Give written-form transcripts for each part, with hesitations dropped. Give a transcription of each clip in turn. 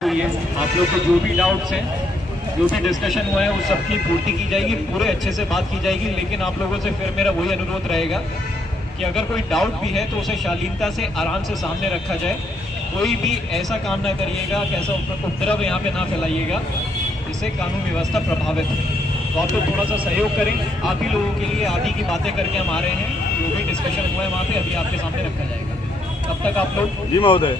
हुई है। आप लोग को जो भी डाउट्स हैं, जो भी डिस्कशन हुआ है, उस सबकी पूर्ति की जाएगी, पूरे अच्छे से बात की जाएगी। लेकिन आप लोगों से फिर मेरा वही अनुरोध रहेगा कि अगर कोई डाउट भी है तो उसे शालीनता से आराम से सामने रखा जाए। कोई भी ऐसा काम ना करिएगा कि ऐसा उपद्रव यहाँ पे ना फैलाइएगा जिससे कानून व्यवस्था प्रभावित हो। तो आप लोग थोड़ा सा सहयोग करें। आप ही लोगों के लिए आदि की बातें करके हम आ रहे हैं। जो भी डिस्कशन हुआ है वहाँ पे अभी आपके सामने रखा जाएगा। तब तक आप लोग जी महोदय,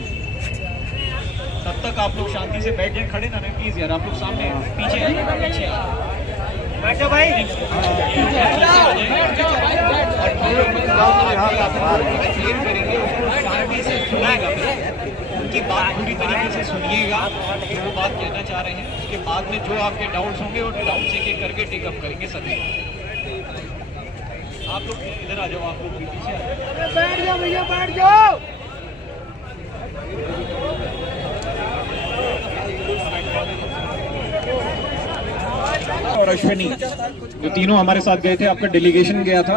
तब तक आप लोग शांति से बैठ जाए। खड़े ना रहे प्लीज यार, आप लोग सामने पीछे पीछे बैठो भाई। उनकी बात पूरी तरीके से सुनिएगा, जो वो बात कहना चाह रहे हैं। उसके बाद में जो आपके डाउट्स होंगे वो डाउट्स एक एक करके टेकअप करेंगे सभी। आप लोग इधर आ जाओ, आप लोग पीछे बैठ जाओ भैया, बैठ जाओ। और अश्विनी, जो तीनों हमारे साथ गए थे, आपका डेलीगेशन गया था,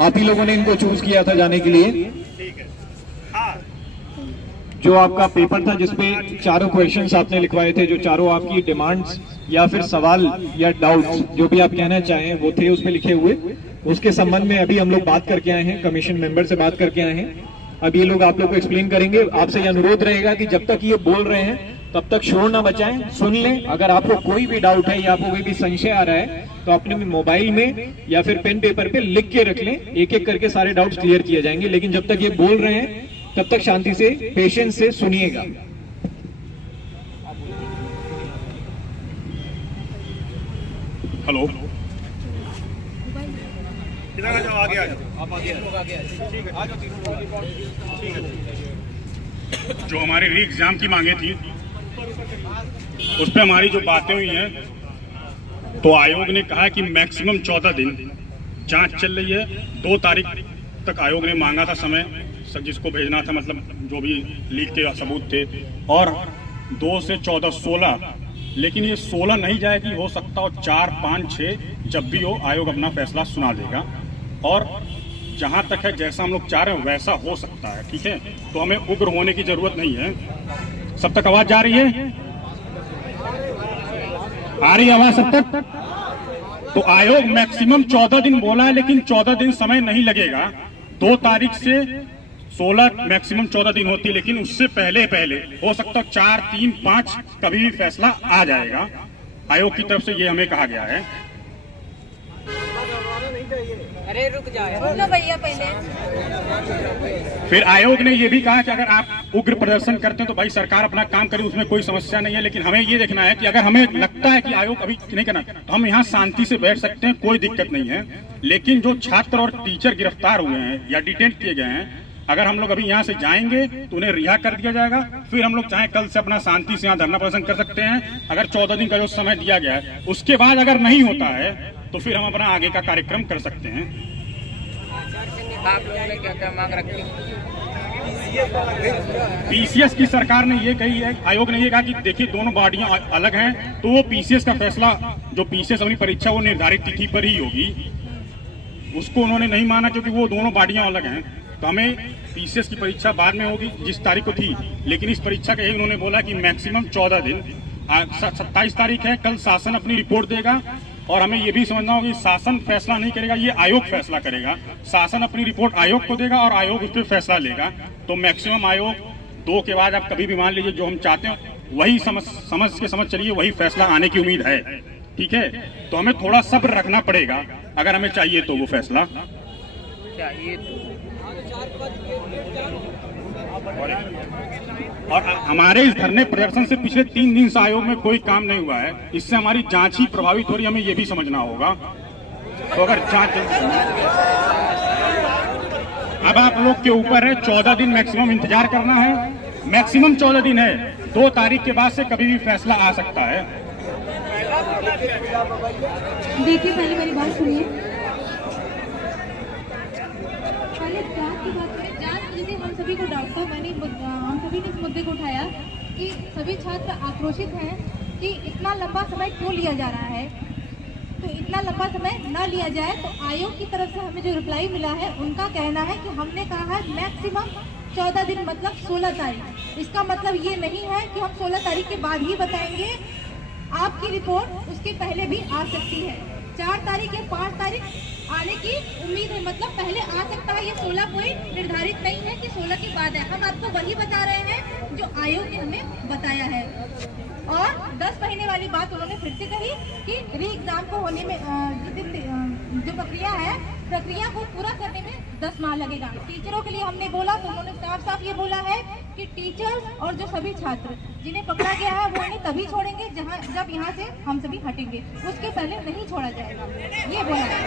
आप ही लोगों ने इनको चूज किया था जाने के लिए। जो आपका पेपर था जिसपे चारों क्वेश्चंस आपने लिखवाए थे, जो चारों आपकी डिमांड्स या फिर सवाल या डाउट्स जो भी आप कहना चाहें वो थे उसमें लिखे हुए। उसके संबंध में अभी हम लोग बात करके आए हैं, कमीशन मेंबर से बात करके आए हैं। अब ये लोग आप लोग को एक्सप्लेन करेंगे। आपसे ये अनुरोध रहेगा कि जब तक ये बोल रहे हैं तब तक शोर ना बचाएं, सुन लें। अगर आपको कोई भी डाउट है या आपको कोई भी संशय आ रहा है तो अपने मोबाइल में या फिर पेन पेपर पे लिख के रख लें। एक एक करके सारे डाउट्स क्लियर किए जाएंगे। लेकिन जब तक ये बोल रहे हैं तब तक शांति से, पेशेंस से सुनिएगा। हेलो, आगे आ जाओ, आप आगे ठीक है, आ जाओ। ठीक है, जो हमारी री एग्जाम की मांगे थी उस पर हमारी जो बातें हुई हैं, तो आयोग ने कहा कि मैक्सिमम 14 दिन जांच चल रही है। 2 तारीख तक आयोग ने मांगा था समय, सब जिसको भेजना था, मतलब जो भी लीक के सबूत थे, और 2 से 14 16। लेकिन ये 16 नहीं जाएगी, हो सकता हो 4, 5, 6 जब भी हो आयोग अपना फैसला सुना देगा। और जहां तक है जैसा हम लोग चाह रहे हैं वैसा हो सकता है, ठीक है। तो हमें उग्र होने की जरूरत नहीं है। सब तक आवाज जा रही है? आ रही आवाज सब तक? तो आयोग मैक्सिमम 14 दिन बोला है, लेकिन 14 दिन समय नहीं लगेगा। 2 तारीख से 16 मैक्सिमम 14 दिन होती है, लेकिन उससे पहले हो सकता है 4, 3, 5 कभी भी फैसला आ जाएगा। आयोग की तरफ से ये हमें कहा गया है। अरे रुक जाओ भैया पहले। फिर आयोग ने ये भी कहा कि अगर आप उग्र प्रदर्शन करते हैं तो भाई सरकार अपना काम करे, उसमें कोई समस्या नहीं है। लेकिन हमें ये देखना है कि अगर हमें लगता है कि आयोग अभी नहीं करना तो हम यहाँ शांति से बैठ सकते हैं, कोई दिक्कत नहीं है। लेकिन जो छात्र और टीचर गिरफ्तार हुए हैं या डिटेन किए गए हैं, अगर हम लोग अभी यहाँ से जाएंगे तो उन्हें रिहा कर दिया जाएगा। फिर हम लोग चाहे कल से अपना शांति से यहाँ धरना प्रदर्शन कर सकते हैं। अगर 14 दिन का जो समय दिया गया है उसके बाद अगर नहीं होता है तो फिर हम अपना आगे का कार्यक्रम कर सकते हैं। आप लोगों ने क्या क्या मांग रखी? पीसीएस की सरकार ने ये कही है, आयोग ने ये कहा कि देखिए दोनों बॉडियां अलग हैं, तो वो पीसीएस का फैसला, जो पीसीएस अपनी परीक्षा वो निर्धारित तिथि पर ही होगी, उसको उन्होंने नहीं माना क्योंकि वो दोनों बॉडियां अलग हैं। तो हमें पीसीएस की परीक्षा बाद में होगी जिस तारीख को थी, लेकिन इस परीक्षा का यही उन्होंने बोला कि मैक्सिमम 14 दिन। 27 तारीख है, कल शासन अपनी रिपोर्ट देगा। और हमें ये भी समझना होगा कि शासन फैसला नहीं करेगा, ये आयोग फैसला करेगा। शासन अपनी रिपोर्ट आयोग को देगा और आयोग उस पर फैसला लेगा। तो मैक्सिमम आयोग 2 के बाद आप कभी भी मान लीजिए जो हम चाहते हैं वही समझ चलिए, वही फैसला आने की उम्मीद है, ठीक है। तो हमें थोड़ा सब्र रखना पड़ेगा अगर हमें चाहिए तो वो फैसला चाहिए तो। और हमारे इस धरने प्रदर्शन से पिछले 3 दिन से आयोग में कोई काम नहीं हुआ है। इससे हमारी जांच ही प्रभावित हो रही है, हमें ये भी समझना होगा। तो अगर जांच, अब आप लोग के ऊपर है, 14 दिन मैक्सिमम इंतजार करना है। मैक्सिमम 14 दिन है, 2 तारीख के बाद से कभी भी फैसला आ सकता है। देखिए पहले मेरी बात सुनिए। पहले जांच की बात करें। जांच जैसे हम सभी को डाउट था, हम सभी ने इस मुद्दे को उठाया कि सभी छात्र आक्रोशित हैं कि इतना लंबा समय क्यों लिया जा रहा है। तो इतना लंबा समय न लिया जाए। तो आयोग की तरफ से हमें जो रिप्लाई मिला है उनका कहना है कि हमने कहा है मैक्सिमम 14 दिन मतलब 16 तारीख। इसका मतलब ये नहीं है कि हम 16 तारीख के बाद ही बताएंगे। आपकी रिपोर्ट उसके पहले भी आ सकती है। 4 तारीख या 5 तारीख आने की उम्मीद है, मतलब पहले आ सकता है। ये 16 कोई निर्धारित नहीं है कि 16 के बाद है। हम आपको वही बता रहे हैं जो आयोग ने हमें बताया है। और 10 महीने वाली बात उन्होंने फिर से कही कि री एग्जाम को होने में जो प्रक्रिया को पूरा करने में 10 माह लगेगा। टीचरों के लिए हमने बोला तो उन्होंने साफ साफ ये बोला है कि टीचर्स और जो सभी छात्र जिन्हें पकड़ा गया है वो उन्हें तभी छोड़ेंगे जब यहाँ से हम सभी हटेंगे, उसके पहले नहीं छोड़ा जाएगा, ये बोला है।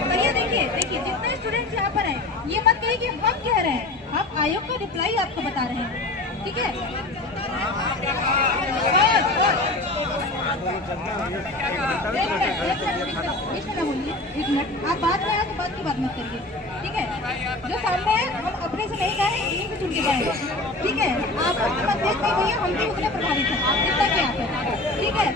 तो ये देखिए जितने स्टूडेंट्स यहाँ पर हैं, ये मत कहिए कि हम कह रहे हैं, हम आयोग का रिप्लाई आपको बता रहे हैं, ठीक है। एक मिनट, आप बात में आए तो बात की बात मत करिए, ठीक है। जो सामने है हम अपने से नहीं कहें, इन्हीं से चुन के जाएंगे, ठीक है। आप मत देख नहीं भैया, हम भी उतने प्रभावित हैं, इतना क्या है, ठीक है।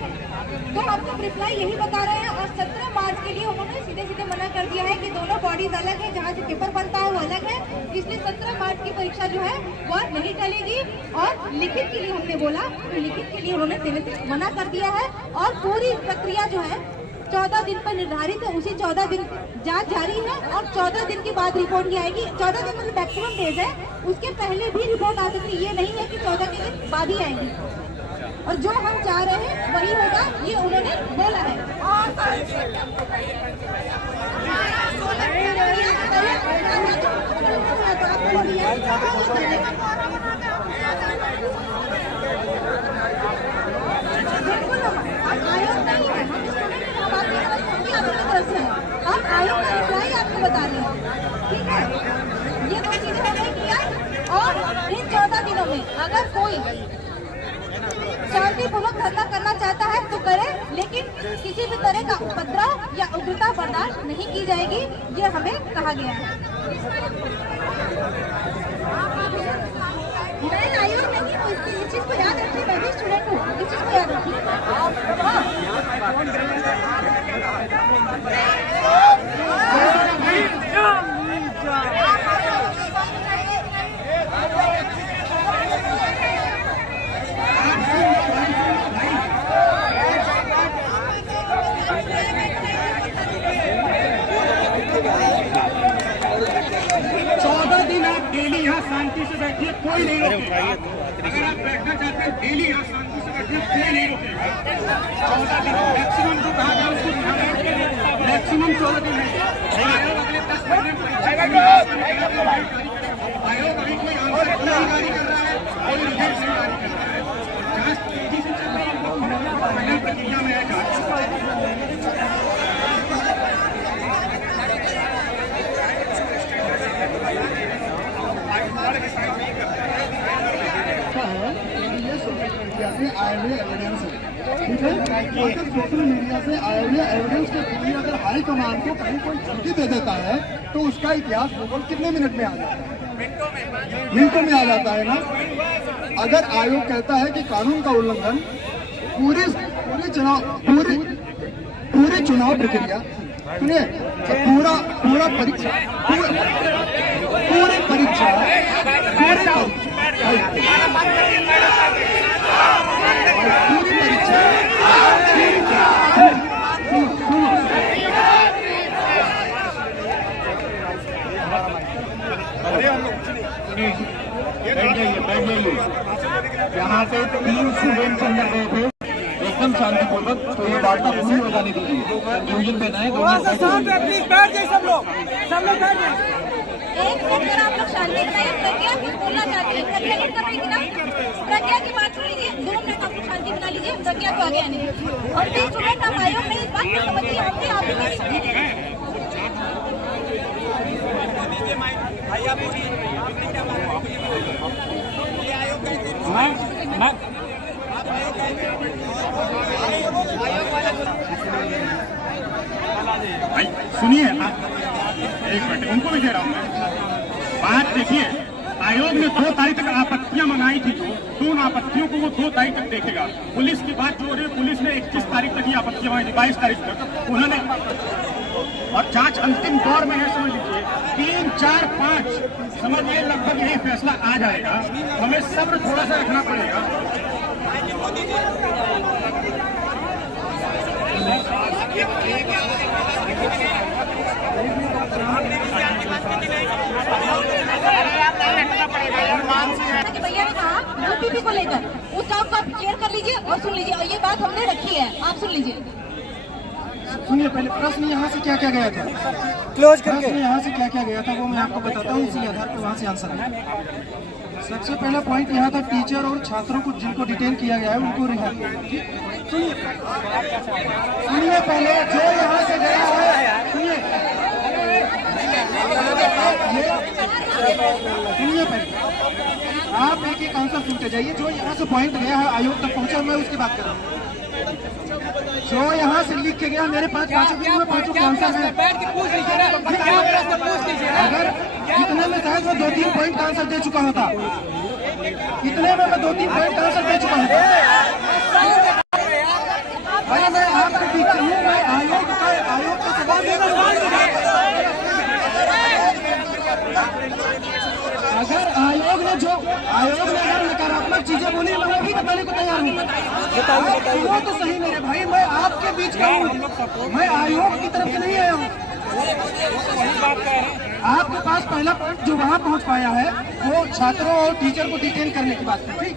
तो आपको रिप्लाई यही बता रहे हैं। और 17 मार्च के लिए उन्होंने सीधे सीधे मना कर दिया है कि दोनों बॉडीज अलग है, जहाँ से पेपर बनता है वो अलग है, इसलिए 17 मार्च की परीक्षा जो है वह नहीं चलेगी। और लिखित के लिए हमने बोला तो लिखित के लिए उन्होंने सीधे से मना कर दिया है। और पूरी प्रक्रिया जो है 14 दिन पर निर्धारित है, उसी 14 दिन जांच जारी है और 14 दिन के बाद रिपोर्ट ही आएगी। 14 दिन मतलब मैक्सिमम डेज है, उसके पहले भी रिपोर्ट आ सकती है, ये नहीं है कि 14 के दिन बाद ही आएगी। और जो हम चाह रहे हैं वही होगा, ये उन्होंने बोला है। हम आयोग का रिप्लाई आपको बता रहे हैं, ठीक है। ये 2 चीजें हमने किया। और इन 14 दिनों में अगर कोई शांतिपूर्वक धरना करना चाहता है तो करे, लेकिन किसी भी तरह का उपद्रव या उग्रता बर्दाश्त नहीं की जाएगी, ये हमें कहा गया है। मैं आयोग नहीं, इस चीज को याद रखिए, मैं भी स्टूडेंट हूँ, इस चीज को याद रखिए। डेली यहाँ शांति से बैठिए, कोई नहीं रोकेगा। अगर आप बैठना चाहते हैं डेली यहाँ शांति से बैठिए, कोई नहीं रोकेगा। 14 दिन मैक्सिमम जो कहा था उसको मैक्सिमम 14 दिन है। आयोग अगले 10 महीने आयोग अभी कोई आंसर नहीं जारी कर रहा है, कोई रिजल्ट नहीं जारी कर रहा है। जांच तेजी से चल रही है, पहले प्रक्रिया में है आए हुए एविडेंस है, ठीक है। अगर सोशल मीडिया से आए हुए एविडेंस के थ्रू अगर हाई कमांड को कहीं कोई धमकी दे देता है तो उसका इतिहास गूगल कितने मिनट में आ जाता है? मिनटों में आ जाता है ना। अगर आयोग कहता है कि कानून का उल्लंघन पूरी चुनाव प्रक्रिया, सुनिए, पूरी परीक्षा यहाँ से 3 स्टूडेंट्स अंदर गए थे एकदम शांतिपूर्वक, तो ये वार्ता पूरी हो जाने दीजिए। कंफ्यूजन में ना है, सब लोग बैठ जाए। एक मिनट आप लोग शांति बनाइए। प्रज्ञा कुछ बोलना चाहती है, प्रज्ञा लेट कर रही थी ना, प्रज्ञा की बात सुन लीजिए। 2 मिनट आप लोग शांति बना लीजिए, प्रज्ञा को आगे आने दीजिए। और 3 स्टूडेंट आप आयोग नहीं, इस बात को समझिए, हमने आप सुनिए, एक मिनट उनको भी दे रहा हूँ मैं बात। देखिए, आयोग ने 2 तारीख तक आपत्तियां मंगाई थी, तो उन आपत्तियों को वो 2 तारीख तक देखेगा। पुलिस की बात जो हो रही है, पुलिस ने 21 तारीख तक ही आपत्तियां मंगाई थी, 22 तारीख तक उन्होंने और जांच अंतिम दौर में है, समझ लीजिए 3, 4, 5 समझिए लगभग यही फैसला आ जाएगा। हमें सब्र थोड़ा सा रखना पड़ेगा। कि भैया ने कहा यूपीपी को लेकर उस डाउट को आप क्लियर कर लीजिए और सुन लीजिए, और ये बात हमने रखी है, आप सुन लीजिए। सुनिए, पहले प्रश्न यहाँ से क्या क्या गया था, क्लोज करके प्रश्न यहाँ से क्या क्या गया था वो मैं आपको बताता हूँ, इसी आधार पर वहाँ से आंसर है। सबसे पहला पॉइंट यहाँ था टीचर और छात्रों को जिनको डिटेन किया गया है उनको रिहा किया। सुनिए पहले जो यहाँ से गया है, सुनिए पहले आप एक आंसर सुनते जाइए। जो यहाँ से पॉइंट गया है आयोग तक पहुँचा, मैं उसकी बात कर रहा हूँ। जो यहाँ से लिख के गया, मेरे पास पाँचों के आंसर है। अगर इतने में शायद मैं 2-3 पॉइंट का आंसर दे चुका होता, इतने में मैं 2-3 पॉइंट का आंसर दे चुका होता। भाई मैं आपके पीछे हूँ, मैं आयोग का सवाल अगर आयोग ने अगर नकारात्मक चीजें बोली मैं भी बताने को तैयार हूँ। वो तो सही मेरे भाई, मैं आपके बीच का हूँ, मैं आयोग की तरफ से नहीं आया हूँ। आपके पास पहला पॉइंट जो वहाँ पहुँच पाया है वो छात्रों और टीचर को डिटेन करने की बात है, ठीक।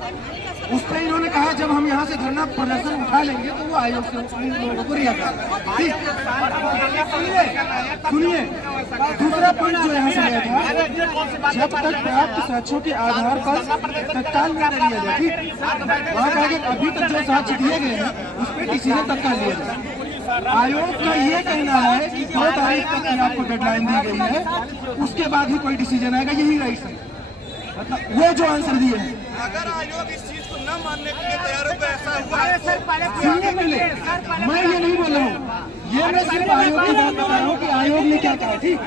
उस पर इन्होंने कहा जब हम यहाँ से धरना प्रदर्शन उठा लेंगे तो वो आयोग से लोगों को रिहा करें, ठीक। सुनिए दूसरा पॉइंट जो यहाँ से गया था, जब तक प्राप्त साक्ष्यों के आधार पर तत्काल निर्णय लिया जाए, ठीक। वहाँ कहा कि अभी तक जो साक्ष्य दिए गए हैं उस पर डिसीजन तत्काल लिया जाए। आयोग का ये कहना है कि 2 तारीख तक की आपको डेडलाइन दी गई है, उसके बाद ही कोई डिसीजन आएगा, यही राइट है। मतलब वो जो आंसर दिए हैं, अगर आयोग इस चीज को न मानने के लिए तैयार हो तो ऐसा हुआ है। सुनिए पहले, मैं ये नहीं बोल रहा हूँ, ये मैं सिर्फ आयोग की बात बता रहा हूँ कि आयोग ने क्या कहा, ठीक।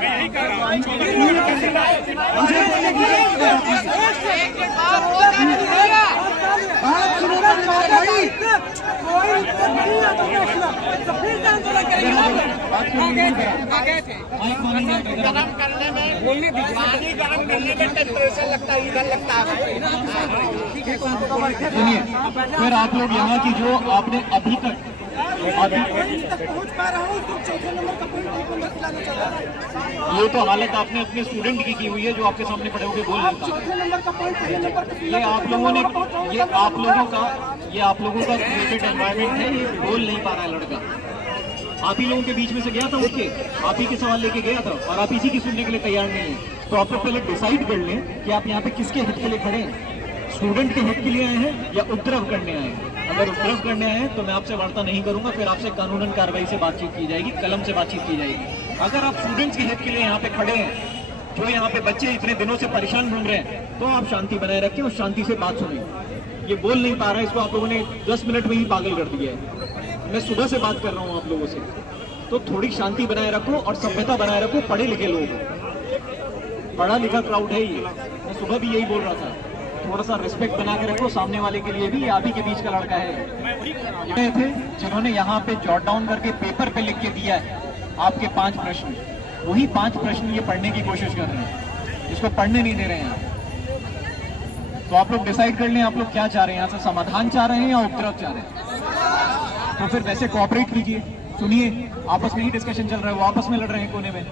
बात सुनो ना मेरे भाई, कोई उत्तर नहीं आता तो फिर आंदोलन करेंगे। गरम करने में पानी गरम करने में टेम्परेचर लगता है, इधर लगता है। सुनिए, फिर आप लोग यहाँ की जो आपने अभी तक पहुंच पा रहा हूँ तो चौथे नंबर का पॉइंट खिलाना चाहता हूँ। ये तो हालत आपने अपने स्टूडेंट की हुई है जो आपके सामने पड़े होकर बोल रहे चौथे नंबर का पॉइंट ये आप लोगों का क्रिएटेड एनवायरनमेंट है, ये बोल नहीं पा रहा है लड़का। आप ही लोगों के बीच में से गया था उठ के, आप ही के सवाल लेके गया था और आप इसी की सुनने के लिए तैयार नहीं है। तो आप लोग पहले डिसाइड कर लें कि आप यहाँ पे किसके हित के लिए खड़े हैं, स्टूडेंट के हित के लिए आए हैं या उपद्रव करने आए हैं। अगर उपद्रव करने आए हैं तो मैं आपसे वार्ता नहीं करूंगा, फिर आपसे कानूनन कार्रवाई से बातचीत की जाएगी, कलम से बातचीत की जाएगी। अगर आप स्टूडेंट्स के हित के लिए यहाँ पे खड़े हैं, जो यहाँ पे बच्चे इतने दिनों से परेशान घूम रहे हैं, तो आप शांति बनाए रखें और शांति से बात सुनें। ये बोल नहीं पा रहा है, इसको आप लोगों ने 10 मिनट में ही पागल कर दिया है। मैं सुबह से बात कर रहा हूँ आप लोगों से, तो थोड़ी शांति बनाए रखो और सभ्यता बनाए रखो। पढ़े लिखे लोग, पढ़ा लिखा क्राउड है ये, मैं सुबह भी यही बोल रहा था। थोड़ा सा रिस्पेक्ट बना के रखो सामने वाले के लिए भी, आप ही के बीच का लड़का है। ये थे जिन्होंने यहाँ पे जॉट डाउन करके पेपर पे लिख के दिया है आपके 5 प्रश्न, वही 5 प्रश्न ये पढ़ने की कोशिश कर रहे हैं, इसको पढ़ने नहीं दे रहे हैं। तो आप लोग डिसाइड कर लें आप लोग क्या चाह रहे हैं, यहाँ से समाधान चाह रहे हैं या उपद्रव चाह रहे हैं। तो फिर वैसे कोऑपरेट कीजिए, सुनिए, आपस में ही डिस्कशन चल रहा है, वो आपस में लड़ रहे हैं कोने में।